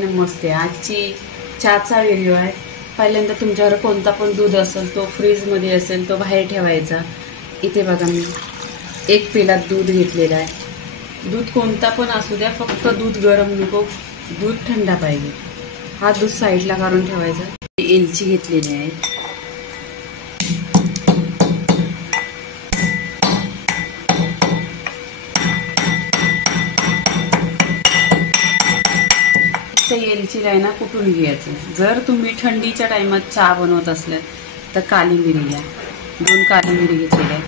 नमस्ते, आजची चहाचा व्हिडिओ आहे। पहिल्यांदा तुमच्यावर कोणता पण दूध असेल तो फ्रीज मध्ये असेल तो बाहेर ठेवायचा। इथे बघा मी एक पेला दूध घेतलेला आहे। दूध कोणता पण असू द्या, फक्त दूध गरम नको, दूध थंड पाहिजे। हा दूध साईडला काढून ठेवायचा। एलची घेतलेली आहे। एलचीला आहे ना कुटून घ्यायचं। जर तुम्ही थंडीच्या टाइमात चहा बनवत असल्या तर काली मिरी घ्या। 2 काली मिरी घेतलेल्या आहे।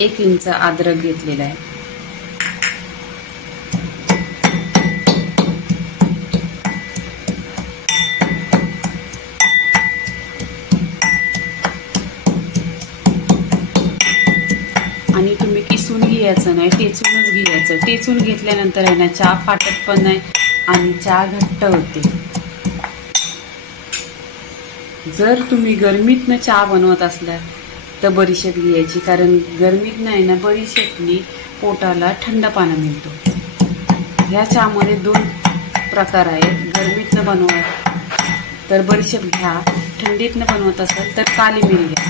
1 इंच अद्रक घेतलेला आहे। आणि तुम्ही किसून घ्यायचं नाही, टेचूनच घ्यायचं। टेचून घेतल्यानंतर आहे ना चहा फाटत पण नाही आणि चहा घट्ट होते। जर तुम्ही गरमीतनं चहा बनवत असल्या तर बडीशेप घ्यायची, कारण गरमीत नाही ना बडीशेपनी पोटाला थंडपणा मिळतो। ह्या चहामध्ये 2 प्रकार आहेत। गरमीतनं बनवा तर बडीशेप घ्या, थंडीतनं बनवत असाल तर काली मिरी घ्या।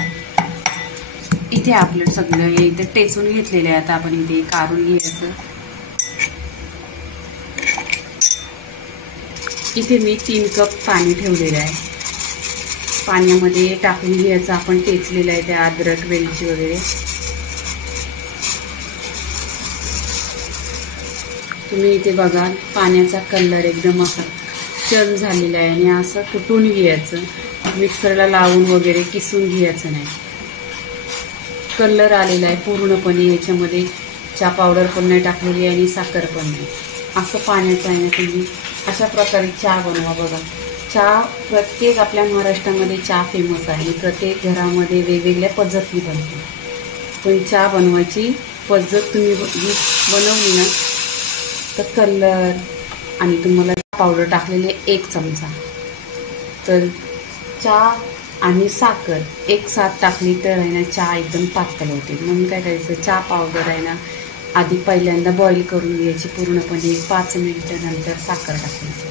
इथे आपलं सगळं हे इथे टेचून घेतलेलं आहे। आता आपण इथे काढून घ्यायचं। इथे मी 3 कप पाणी ठेवलेलं आहे। पाण्यामध्ये टाकून घ्यायचं आपण टेचलेलं आहे ते अद्रक, वेलची वगैरे। तुम्ही इथे बघा पाण्याचा कलर एकदम असा चल झालेला आहे आणि असं कुटून घ्यायचं। मिक्सरला लावून वगैरे किसून घ्यायचं नाही। कलर आलेला आहे पूर्णपणे। याच्यामध्ये चहा पावडर पण नाही टाकलेली आणि साखर पण नाही। असं पाण्याचं आहे ना तुम्ही अशा प्रकारे चहा बनवा। बघा चहा प्रत्येक आपल्या महाराष्ट्रामध्ये चहा फेमस आहे आणि प्रत्येक घरामध्ये वेगवेगळ्या पद्धती बनते। पण चहा बनवायची पद्धत तुम्ही बनवली ना तर कलर आणि तुम्हाला पावडर टाकलेले 1 चमचा, तर चहा आणि साखर एक साथ टाकली तर आहे ना चहा एकदम पातळ होते। म्हणून काय करायचं, चहा पावडर आहे ना आधी पहिल्यांदा बॉईल करून घ्यायची पूर्णपणे। 5 मिनिटं नंतर साखर टाकायची।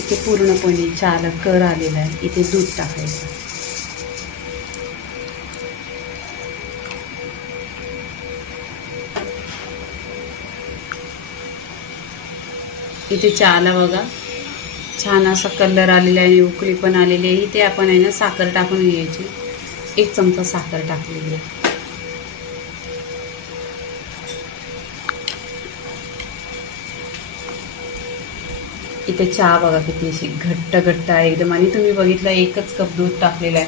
इथे पूर्णपणे चहाला कर आलेला आहे। इथे दूध टाकायचं। इथे चहाला बघा छान असा कलर आलेला आहे, उकळी पण आलेली आहे। इथे आपण आहे ना साखर टाकून घ्यायची। 1 चमचा साखर टाकलेली आहे। इथे चहा बघा किती अशी घट्ट घट्ट आहे एकदम। आणि तुम्ही बघितलं 1च कप दूध टाकलेलं आहे,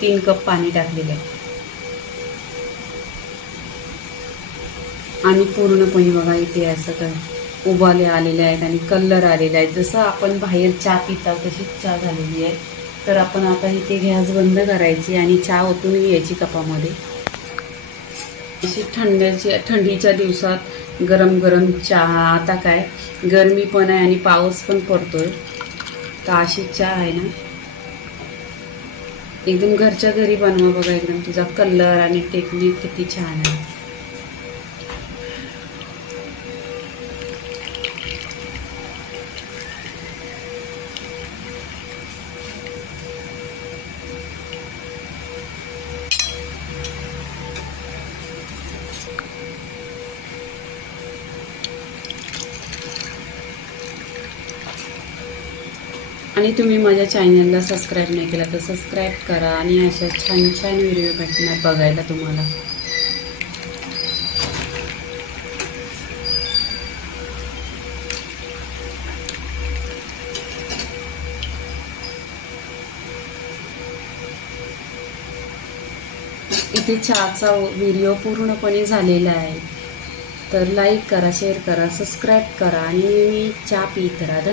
3 कप पाणी टाकलेलं आहे आणि पूर्णपणे बघा इथे असं काय उबाले आलेले आहेत आणि कलर आलेला आहे। जसं आपण बाहेर चहा पिता तशीच चहा झालेली आहे। तर आपण आता इथे गॅस बंद करायची आणि चहा ओतून घ्यायची कपामध्ये। अशी थंडीच्या दिवसात गरम गरम चहा। आता काय गरमी पण आहे आणि पाऊस पण पडतोय, तर अशी चहा आहे ना एकदम घरच्या घरी बनवा। बघा एकदम तुझा कलर आणि टेक्निक किती छान आहे। आणि तुम्ही माझ्या चॅनलला सबस्क्राईब नाही केला तर सबस्क्राईब करा आणि अशा छान छान व्हिडिओ भेटणार बघायला तुम्हाला। इथे चहाचा व्हिडिओ पूर्णपणे झालेला आहे। तर लाईक करा, शेअर करा, सबस्क्राईब करा आणि मी चहा पीत राहा।